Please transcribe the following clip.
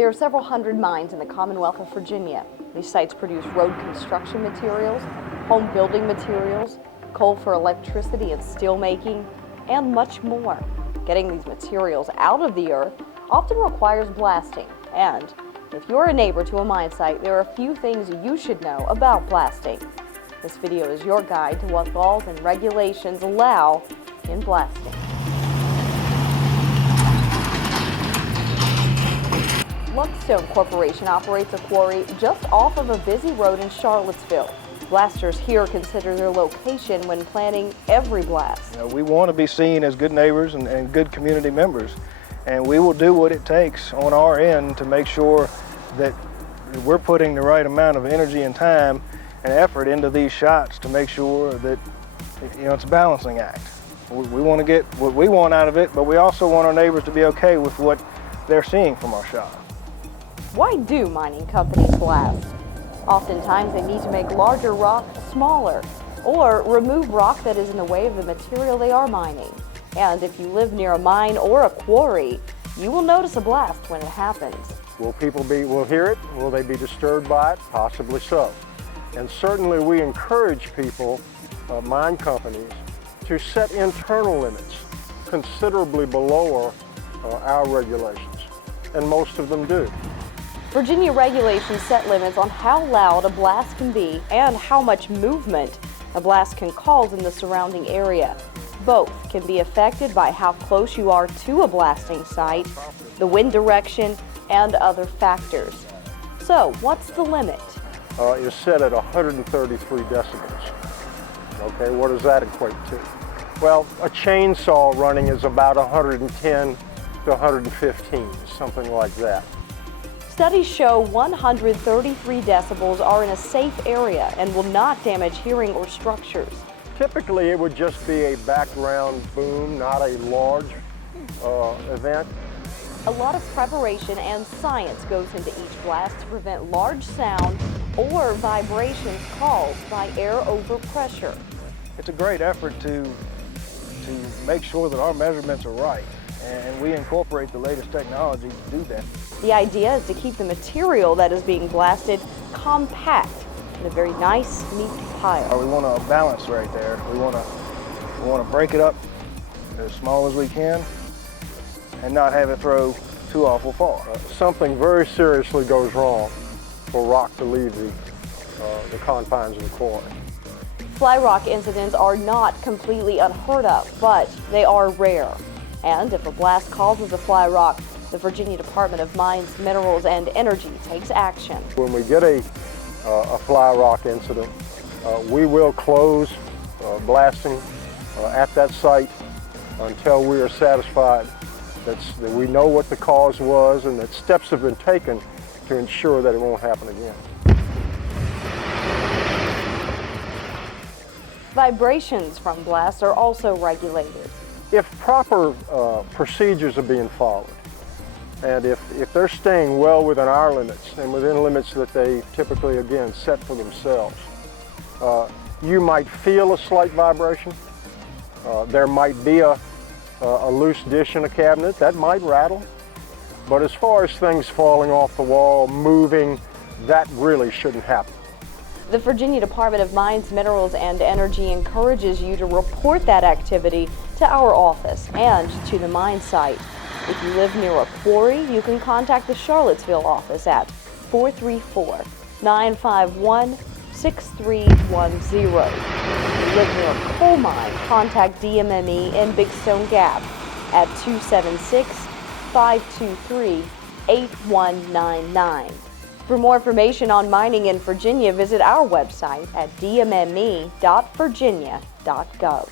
There are several hundred mines in the Commonwealth of Virginia. These sites produce road construction materials, home building materials, coal for electricity and steel making, and much more. Getting these materials out of the earth often requires blasting, and if you're a neighbor to a mine site, there are a few things you should know about blasting. This video is your guide to what laws and regulations allow in blasting. Luckstone Corporation operates a quarry just off of a busy road in Charlottesville. Blasters here consider their location when planning every blast. We want to be seen as good neighbors and good community members, and we will do what it takes on our end to make sure that we're putting the right amount of energy and time and effort into these shots to make sure that it's a balancing act. We want to get what we want out of it, but we also want our neighbors to be okay with what they're seeing from our shot. Why do mining companies blast? Oftentimes they need to make larger rock smaller or remove rock that is in the way of the material they are mining. And if you live near a mine or a quarry, you will notice a blast when it happens. Will people hear it? Will they be disturbed by it? Possibly so. And certainly we encourage people, mine companies, to set internal limits considerably below our regulations, and most of them do. Virginia regulations set limits on how loud a blast can be and how much movement a blast can cause in the surrounding area. Both can be affected by how close you are to a blasting site, the wind direction, and other factors. So, what's the limit? Is set at 133 decibels. Okay, what does that equate to? Well, a chainsaw running is about 110 to 115, something like that. Studies show 133 decibels are in a safe area and will not damage hearing or structures. Typically, it would just be a background boom, not a large event. A lot of preparation and science goes into each blast to prevent large sound or vibrations caused by air overpressure. It's a great effort to make sure that our measurements are right, and we incorporate the latest technology to do that. The idea is to keep the material that is being blasted compact in a very nice, neat pile. We want a balance right there. We want to break it up as small as we can and not have it throw too awful far. Something very seriously goes wrong for rock to leave the confines of the quarry. Fly rock incidents are not completely unheard of, but they are rare. And if a blast causes a fly rock, the Virginia Department of Mines, Minerals, and Energy takes action. When we get a fly rock incident, we will close blasting at that site until we are satisfied that we know what the cause was and that steps have been taken to ensure that it won't happen again. Vibrations from blasts are also regulated. If proper procedures are being followed, and if they're staying well within our limits and within limits that they typically, again, set for themselves, you might feel a slight vibration. There might be a loose dish in a cabinet that might rattle. But as far as things falling off the wall, moving, that really shouldn't happen. The Virginia Department of Mines, Minerals, and Energy encourages you to report that activity to our office and to the mine site. If you live near a quarry, you can contact the Charlottesville office at 434-951-6310. If you live near a coal mine, contact DMME in Big Stone Gap at 276-523-8199. For more information on mining in Virginia, visit our website at dmme.virginia.gov.